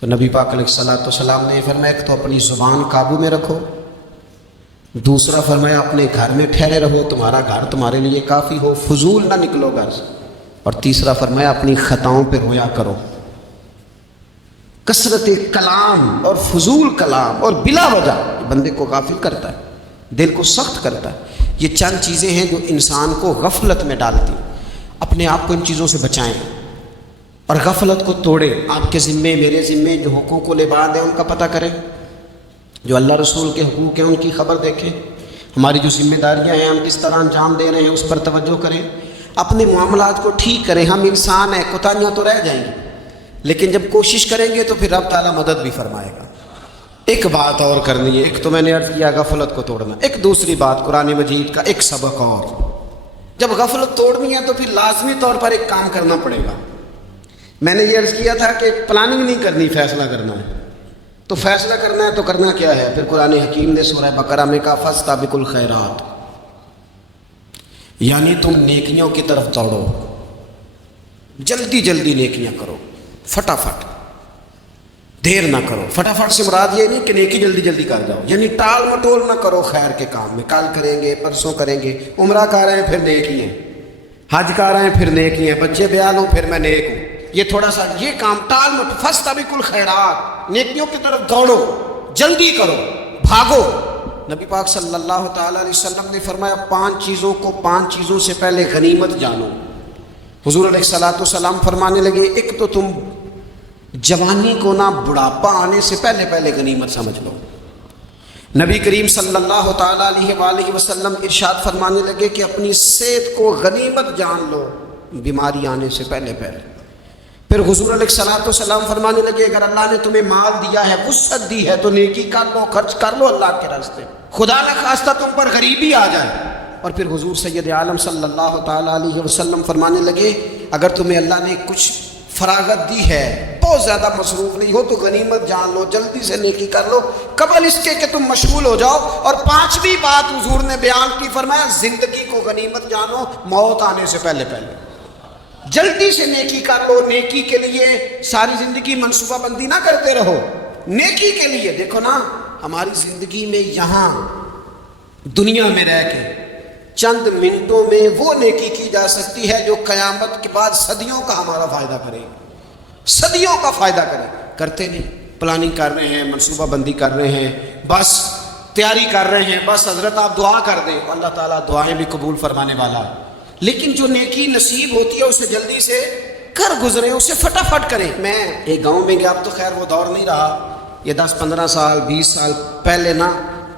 تو نبی پاک علیہ الصلوۃ والسلام نے فرمایا ایک تو اپنی زبان قابو میں رکھو، دوسرا فرمایا اپنے گھر میں ٹھہرے رہو، تمہارا گھر تمہارے لیے کافی ہو، فضول نہ نکلو گھر سے، اور تیسرا فرمایا اپنی خطاؤں پہ رویا کرو۔ کثرت کلام اور فضول کلام اور بلا وجہ بندے کو غافل کرتا ہے، دل کو سخت کرتا ہے۔ یہ چند چیزیں ہیں جو انسان کو غفلت میں ڈالتی ہیں۔ اپنے آپ کو ان چیزوں سے بچائیں اور غفلت کو توڑیں۔ آپ کے ذمے، میرے ذمے جو حقوق و لباد ہیں ان کا پتہ کریں، جو اللہ رسول کے حقوق ہیں ان کی خبر دیکھیں، ہماری جو ذمہ داریاں ہیں ہم کس طرح انجام دے رہے ہیں اس پر توجہ کریں، اپنے معاملات کو ٹھیک کریں۔ ہم انسان ہیں، کوتاہیاں تو رہ جائیں گی، لیکن جب کوشش کریں گے تو پھر رب تعالیٰ مدد بھی فرمائے گا۔ ایک بات اور کرنی ہے، ایک تو میں نے عرض کیا غفلت کو توڑنا، ایک دوسری بات قرآن مجید کا ایک سبق اور جب غفلت توڑنی ہے تو پھر لازمی طور پر ایک کام کرنا پڑے گا. میں نے یہ عرض کیا تھا کہ پلاننگ نہیں کرنی، فیصلہ کرنا ہے. تو فیصلہ کرنا ہے تو کرنا کیا ہے؟ پھر قرآن حکیم نے سورہ بقرہ میں کہا فاستبقوا الخیرات، یعنی تم نیکیوں کی طرف دوڑو، جلدی جلدی نیکیاں کرو، فٹافٹ، دیر نہ کرو. فٹافٹ سے مراد یہ نہیں کہ نیکی جلدی جلدی کر جاؤ، یعنی ٹال مٹول نہ کرو خیر کے کام میں. کل کریں گے، پرسوں کریں گے، عمرہ کر رہے ہیں پھر نیکی ہیں، حج کر رہے ہیں پھر نیکی ہیں، بچے بیال ہوں پھر میں نیک ہوں. یہ تھوڑا سا یہ کام ٹال مٹ، فاستبقوا الخیرات، نیکیوں کی طرف دوڑو، جلدی کرو، بھاگو. نبی پاک صلی اللہ تعالیٰ علیہ وسلم نے فرمایا 5 چیزوں سے پہلے غنیمت جانو. حضور علیہ الصلوۃ والسلام فرمانے لگے ایک تو تم جوانی کو نہ بڑھاپا آنے سے پہلے پہلے غنیمت سمجھ لو. نبی کریم صلی اللہ تعالیٰ علیہ وآلہ وسلم ارشاد فرمانے لگے کہ اپنی صحت کو غنیمت جان لو بیماری آنے سے پہلے پہلے. پھر حضور علیہ الصلوۃ والسلام فرمانے لگے اگر اللہ نے تمہیں مال دیا ہے، وسعت دی ہے، تو نیکی کر لو، خرچ کر لو اللہ کے راستے. خدا نہ خواستہ تم پر غریبی آ جائے. اور پھر حضور سید عالم صلی اللہ تعالیٰ علیہ وسلم فرمانے لگے اگر تمہیں اللہ نے کچھ فراغت دی ہے، بہت زیادہ مصروف نہیں ہو، تو غنیمت جان لو، جلدی سے نیکی کر لو قبل اس کے کہ تم مشغول ہو جاؤ. اور 5ویں بات حضور نے بیان کی، فرمایا زندگی کو غنیمت جانو موت آنے سے پہلے پہلے. جلدی سے نیکی کر لو. نیکی کے لیے ساری زندگی منصوبہ بندی نہ کرتے رہو. نیکی کے لیے دیکھو نا، ہماری زندگی میں یہاں دنیا میں رہ کے چند منٹوں میں وہ نیکی کی جا سکتی ہے جو قیامت کے بعد صدیوں کا ہمارا فائدہ کرے، صدیوں کا فائدہ کرے. کرتے نہیں، پلاننگ کر رہے ہیں، منصوبہ بندی کر رہے ہیں، بس تیاری کر رہے ہیں، بس حضرت آپ دعا کر دیں، اللہ تعالیٰ دعائیں بھی قبول فرمانے والا. لیکن جو نیکی نصیب ہوتی ہے اسے جلدی سے کر گزرے، اسے فٹافٹ کریں. میں ایک گاؤں میں گیا، اب تو خیر وہ دور نہیں رہا، یہ 10-15 سال 20 سال پہلے نا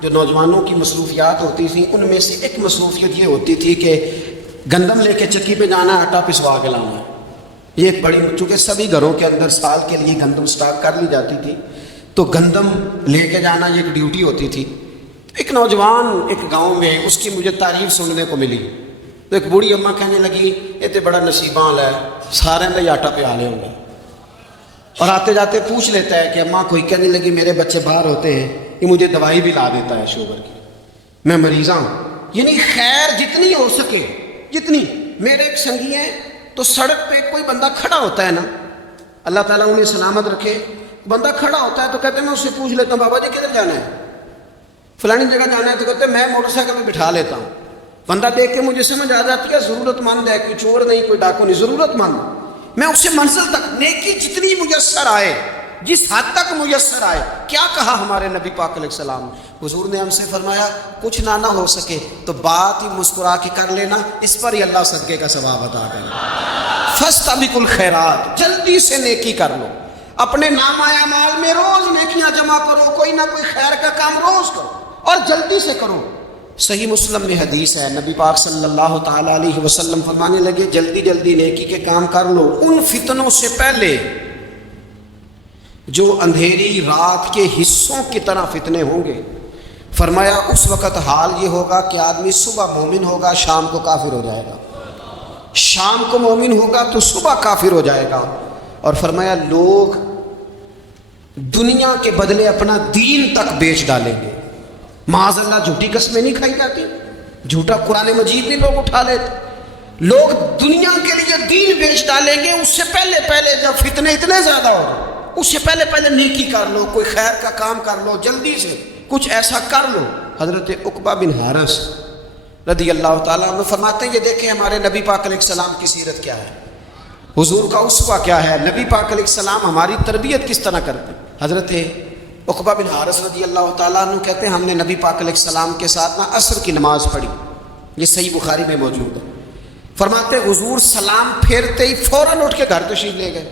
جو نوجوانوں کی مصروفیات ہوتی تھیں ان میں سے ایک مصروفیت یہ ہوتی تھی کہ گندم لے کے چکی پہ جانا، آٹا پسوا کے لانا. یہ ایک بڑی، چونکہ سبھی گھروں کے اندر سال کے لیے گندم سٹاک کر لی جاتی تھی، تو گندم لے کے جانا یہ ایک ڈیوٹی ہوتی تھی. ایک نوجوان ایک گاؤں میں، اس کی مجھے تعریف سننے کو ملی. تو ایک بوڑھی اماں کہنے لگی یہ تو بڑا نصیباں والا ہے، سارے نے آٹا پہ آ لے ہوں گے. اور آتے جاتے پوچھ لیتا ہے کہ اماں، کوئی کہنے لگی میرے بچے باہر ہوتے ہیں، یہ مجھے دوائی بھی لا دیتا ہے شوگر کی، میں مریضاں ہوں. یعنی خیر جتنی ہو سکے جتنی. میرے ایک سنگی ہیں، تو سڑک پہ کوئی بندہ کھڑا ہوتا ہے نا، اللہ تعالیٰ انہیں سلامت رکھے، بندہ کھڑا ہوتا ہے تو کہتے ہیں میں اس سے پوچھ لیتا ہوں بابا جی کدھر جانا ہے، فلانی جگہ جانا ہے، تو کہتے ہیں میں موٹر سائیکل میں بٹھا لیتا ہوں. بندہ دیکھ کے مجھے سمجھ آ جاتی ہے ضرورت مند ہے، کوئی چور نہیں، کوئی ڈاکو نہیں، ضرورت مند. میں اسے منزل تک نیکی جتنی میسر آئے، جس حد تک میسر آئے. کیا کہا ہمارے نبی پاک علیہ السلام؟ حضور نے ہم سے فرمایا کچھ نہ ہو سکے تو بات ہی مسکرا کے کر لینا، اس پر ہی اللہ صدقے کا ثواب عطا کرے. فاستبقوا الخیرات، جلدی سے نیکی کر لو. اپنے نامہ اعمال میں روز نیکیاں جمع کرو، کوئی نہ کوئی خیر کا کام روز کرو اور جلدی سے کرو. صحیح مسلم میں حدیث ہے، نبی پاک صلی اللہ تعالیٰ علیہ وسلم فرمانے لگے جلدی جلدی نیکی کے کام کر لو ان فتنوں سے پہلے جو اندھیری رات کے حصوں کی طرح فتنے ہوں گے. فرمایا اس وقت حال یہ ہوگا کہ آدمی صبح مومن ہوگا، شام کو کافر ہو جائے گا، شام کو مومن ہوگا تو صبح کافر ہو جائے گا. اور فرمایا لوگ دنیا کے بدلے اپنا دین تک بیچ ڈالیں گے. معاذ اللہ جھوٹی قسمیں نہیں کھائی جاتی، جھوٹا قرآن مجید بھی لوگ اٹھا لیتے. لوگ دنیا کے لیے دین بیچ ڈالیں گے. اس سے پہلے پہلے جب فتنے اتنے زیادہ ہو جائیں، اس سے پہلے پہلے نیکی کر لو، کوئی خیر کا کام کر لو، جلدی سے کچھ ایسا کر لو. حضرت عقبہ بن حارث رضی اللہ تعالیٰ عنہ فرماتے ہیں یہ دیکھیں ہمارے نبی پاک علیہ السلام کی سیرت کیا ہے، حضور کا اسوہ کیا ہے، نبی پاک علیہ السلام ہماری تربیت کس طرح کرتے. حضرت عقبہ بن حارث رضی اللہ تعالیٰ عنہ کہتے ہیں ہم نے نبی پاک علیہ السلام کے ساتھ عصر کی نماز پڑھی، یہ صحیح بخاری میں موجود ہے. فرماتے حضور سلام پھیرتے ہی فوراً اٹھ کے گھر تشریف لے گئے.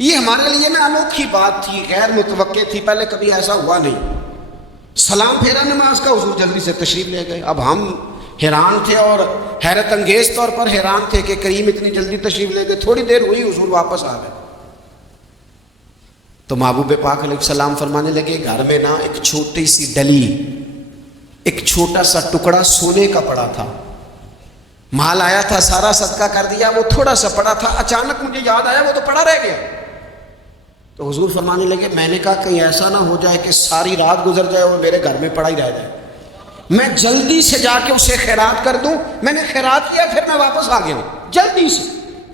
یہ ہمارے لیے نا انوکھی بات تھی، غیر متوقع تھی، پہلے کبھی ایسا ہوا نہیں. سلام پھیرا نماز کا، حضور جلدی سے تشریف لے گئے. اب ہم حیران تھے اور حیرت انگیز طور پر حیران تھے کہ کریم اتنی جلدی تشریف لے گئے. تھوڑی دیر ہوئی حضور واپس آ گئے. تو محبوب پاک علیہ السلام فرمانے لگے گھر میں نا ایک چھوٹی سی ڈلی، ایک چھوٹا سا ٹکڑا سونے کا پڑا تھا. مال آیا تھا سارا صدقہ کر دیا، وہ تھوڑا سا پڑا تھا، اچانک مجھے یاد آیا وہ تو پڑا رہ گیا۔ تو حضور فرمانے لگے میں نے کہا کہیں ایسا نہ ہو جائے کہ ساری رات گزر جائے اور میرے گھر میں پڑا ہی رہ جائے، میں جلدی سے جا کے اسے خیرات کر دوں۔ میں نے خیرات کیا پھر میں واپس آ گیا ہوں، جلدی سے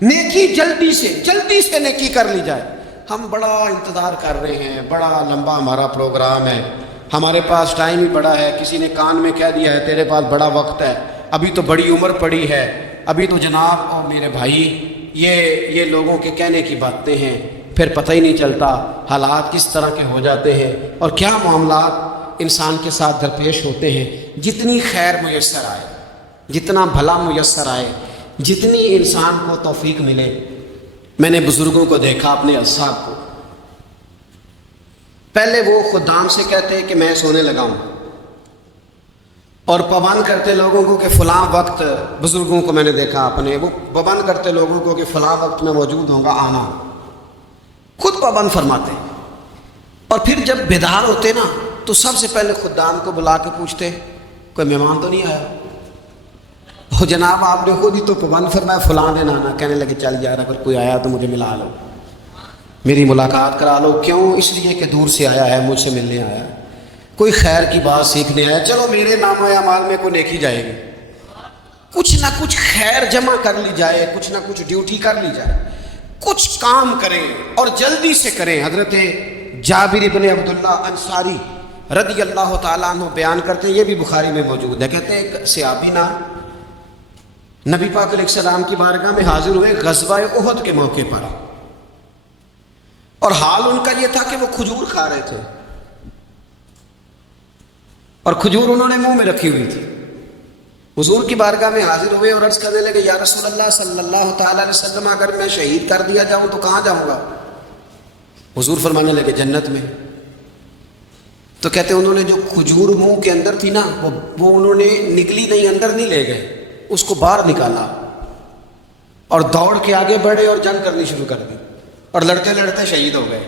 نیکی، جلدی سے نیکی کر لی جائے۔ ہم بڑا انتظار کر رہے ہیں، بڑا لمبا ہمارا پروگرام ہے، ہمارے پاس ٹائم ہی بڑا ہے، کسی نے کان میں کہہ دیا ہے تیرے پاس بڑا وقت ہے، ابھی تو بڑی عمر پڑی ہے، ابھی تو جناب اور میرے بھائی یہ لوگوں کے کہنے کی باتیں ہیں، پھر پتہ ہی نہیں چلتا حالات کس طرح کے ہو جاتے ہیں اور کیا معاملات انسان کے ساتھ درپیش ہوتے ہیں۔ جتنی خیر میسر آئے، جتنا بھلا میسر آئے، جتنی انسان کو توفیق ملے۔ میں نے بزرگوں کو دیکھا، اپنے اصحاب کو، پہلے وہ خدام سے کہتے کہ میں سونے لگا ہوں، اور پابند کرتے لوگوں کو کہ فلاں وقت، بزرگوں کو میں نے دیکھا اپنے، وہ پابند کرتے لوگوں کو کہ فلاں وقت میں موجود ہوں گا، آنا، خود پابند فرماتے۔ اور پھر جب بیدار ہوتے نا تو سب سے پہلے خدام کو بلا کے پوچھتے کوئی مہمان تو نہیں آیا؟ وہ جناب آپ نے خود ہی تو پابند فرمایا فلاں دن آنا۔ کہنے لگے چل یار اگر کوئی آیا تو مجھے ملا لو، میری ملاقات کرا لو۔ کیوں؟ اس لیے کہ دور سے آیا ہے، مجھ سے ملنے آیا ہے، کوئی خیر کی بات سیکھنے آیا، چلو میرے نام و اعمال میں کوئی نیکی جائے گی، کچھ نہ کچھ خیر جمع کر لی جائے، کچھ نہ کچھ ڈیوٹی کر لی جائے، کچھ کام کریں اور جلدی سے کریں۔ حضرت جابر بن عبداللہ انصاری رضی اللہ تعالیٰ عنہ بیان کرتے ہیں، یہ بھی بخاری میں موجود ہے، کہتے ہیں ایک صحابی نا نبی پاک علیہ السلام کی بارگاہ میں حاضر ہوئے غزوہ احد کے موقع پر، اور حال ان کا یہ تھا کہ وہ کھجور کھا رہے تھے، اور کھجور انہوں نے منہ میں رکھی ہوئی تھی۔ حضور کی بارگاہ میں حاضر ہوئے اور عرض کرنے لگے یا رسول اللہ صلی اللہ تعالیٰ علیہ وسلم اگر میں شہید کر دیا جاؤں تو کہاں جاؤں گا؟ حضور فرمانے لگے جنت میں۔ تو کہتے ہیں انہوں نے جو کھجور منہ کے اندر تھی نا وہ انہوں نے نکلی نہیں، اندر نہیں لے گئے، اس کو باہر نکالا اور دوڑ کے آگے بڑھے اور جنگ کرنی شروع کر دی، اور لڑتے لڑتے شہید ہو گئے۔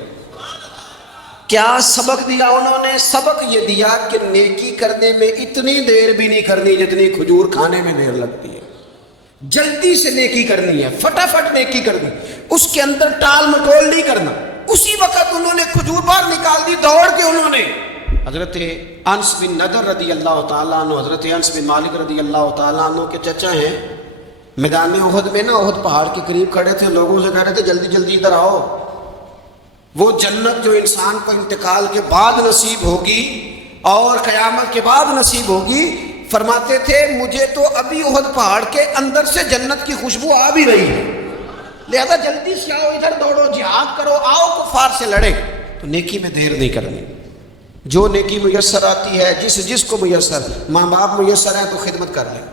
کیا سبق دیا انہوں نے؟ سبق یہ دیا کہ نیکی کرنے میں اتنی دیر بھی نہیں کرنی جتنی کھجور کھانے میں دیر لگتی ہے، جلدی سے نیکی کرنی ہے، فٹافٹ نیکی کرنی، اس کے اندر ٹال مٹول نہیں کرنا۔ اسی وقت انہوں نے کھجور باہر نکال دی، دوڑ کے انہوں نے حضرت انس بن نضر رضی اللہ تعالیٰ عنہ، حضرت انس بن مالک رضی اللہ تعالیٰ عنہ کے چچا ہیں، میدان احد میں نا، احد پہاڑ کے قریب کھڑے تھے، لوگوں سے کہہ رہے تھے جلدی جلدی ادھر آؤ، وہ جنت جو انسان کو انتقال کے بعد نصیب ہوگی اور قیامت کے بعد نصیب ہوگی، فرماتے تھے مجھے تو ابھی احد پہاڑ کے اندر سے جنت کی خوشبو آ بھی رہی ہے، لہذا جلدی سے آؤ، ادھر دوڑو، جہاد کرو، آؤ کفار سے لڑے۔ تو نیکی میں دیر نہیں کرنی، جو نیکی میسر آتی ہے، جس کو میسر، ماں باپ میسر ہے تو خدمت کر لیں،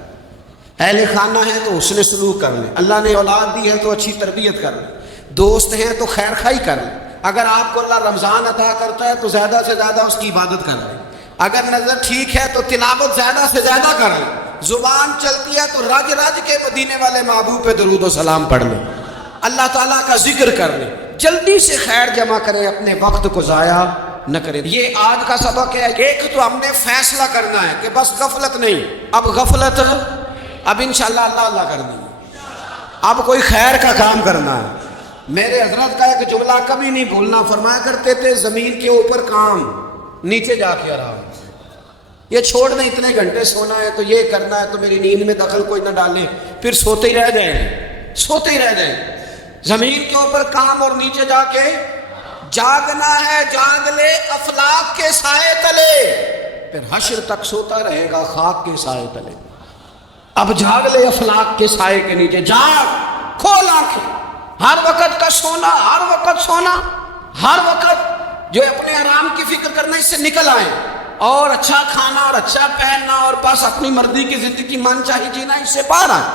اہل خانہ ہے تو حسن سلوک کر لیں، اللہ نے اولاد دی ہے تو اچھی تربیت کر لیں، دوست ہیں تو خیر خائی کر لیں، اگر آپ کو اللہ رمضان عطا کرتا ہے تو زیادہ سے زیادہ اس کی عبادت کر لیں، اگر نظر ٹھیک ہے تو تلاوت زیادہ سے زیادہ کر لیں، زبان چلتی ہے تو رج رج کے مدینے والے محبوب پہ درود و سلام پڑھ لیں، اللہ تعالیٰ کا ذکر کر لیں، جلدی سے خیر جمع کریں، اپنے وقت کو ضائع نہ کریں۔ یہ آج کا سبق ہے۔ ایک تو ہم نے فیصلہ کرنا ہے کہ بس غفلت نہیں، اب غفلت اب انشاءاللہ اللہ اللہ کرنی ہے، اب کوئی خیر کا کام کرنا ہے۔ میرے حضرت کا ایک جملہ کبھی نہیں بھولنا، فرمایا کرتے تھے زمین کے اوپر کام، نیچے جا کے آرام، یہ چھوڑ دیں اتنے گھنٹے سونا ہے تو یہ کرنا ہے تو میری نیند میں دخل کوئی نہ ڈالے، پھر سوتے ہی رہ جائیں، سوتے ہی رہ جائیں۔ زمین کے اوپر کام اور نیچے جا کے جاگنا ہے، جاگ لے افلاک کے سائے تلے، پھر حشر تک سوتا رہے گا خاک کے سائے تلے۔ اب جاگ لے افلاک کے سائے کے نیچے، جاگ، کھول آنکھیں، ہر وقت کا سونا، ہر وقت سونا، ہر وقت جو اپنے آرام کی فکر کرنا، اس سے نکل آئیں اور اچھا کھانا اور اچھا پہننا اور بس اپنی مرضی کی زندگی من چاہی جینا، اس سے باہر آئیں۔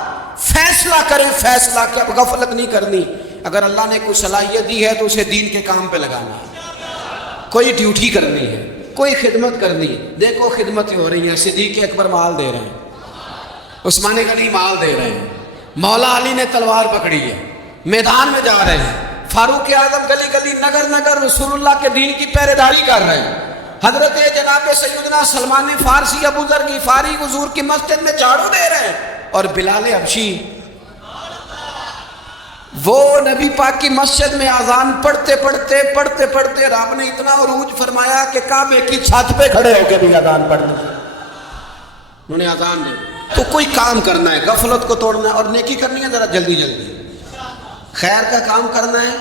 فیصلہ کریں، فیصلہ کہ اب غفلت نہیں کرنی، اگر اللہ نے کوئی صلاحیت دی ہے تو اسے دین کے کام پہ لگانا ہے، کوئی ڈیوٹی کرنی ہے، کوئی خدمت کرنی ہے۔ دیکھو خدمتیں ہو رہی ہیں، صدیق اکبر مال دے رہے ہیں، عثمان غنی مال دے رہے ہیں، مولا علی نے تلوار پکڑی ہے، میدان میں جا رہے ہیں، فاروق اعظم گلی گلی نگر نگر رسول اللہ کے دین کی پہرے داری کر رہے ہیں، حضرت جناب سیدنا سلمان فارسی ابو ذر غفاری حضور کی مسجد میں جھاڑو دے رہے ہیں، اور بلال حبشی وہ نبی پاک کی مسجد میں اذان پڑھتے پڑھتے رب نے اتنا عروج فرمایا کہ کعبے کی چھت پہ کھڑے ہو کے بھی اذان پڑھتے، انہوں نے اذان دی۔ تو کوئی کام کرنا ہے، غفلت کو توڑنا ہے اور نیکی کرنی ہے ذرا جلدی جلدی، خیر کا کام کرنا ہے،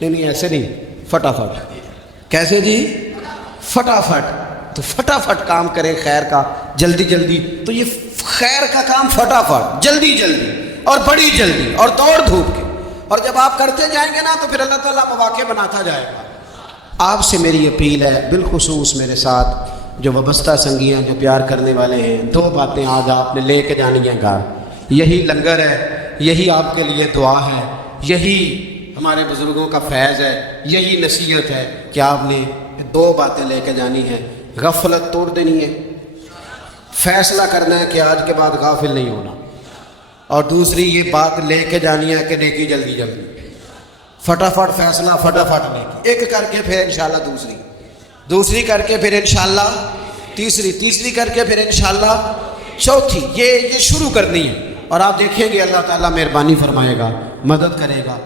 نہیں ایسے نہیں، فٹافٹ۔ کیسے جی؟ فٹافٹ۔ تو فٹافٹ کام کریں خیر کا، جلدی جلدی۔ تو یہ خیر کا کام فٹافٹ، جلدی جلدی اور بڑی جلدی اور دوڑ دھوپ کے، اور جب آپ کرتے جائیں گے نا تو پھر اللہ تعالیٰ مواقع بناتا جائے گا۔ آپ سے میری اپیل ہے، بالخصوص میرے ساتھ جو وابستہ سنگی ہیں، جو پیار کرنے والے ہیں، دو باتیں آج آپ نے لے کے جانی ہیں گھر۔ یہی لنگر ہے، یہی آپ کے لیے دعا ہے، یہی ہمارے بزرگوں کا فیض ہے، یہی نصیحت ہے کہ آپ نے دو باتیں لے کے جانی ہیں۔ غفلت توڑ دینی ہے، فیصلہ کرنا ہے کہ آج کے بعد غافل نہیں ہونا، اور دوسری یہ بات لے کے جانی ہے کہ نیکی جلدی جلدی، فٹافٹ فیصلہ، فٹافٹ نیکی، ایک کر کے پھر انشاءاللہ دوسری کر کے پھر انشاءاللہ تیسری کر کے پھر انشاءاللہ چوتھی، یہ شروع کرنی ہے، اور آپ دیکھیں گے اللہ تعالیٰ مہربانی فرمائے گا، مدد کرے گا۔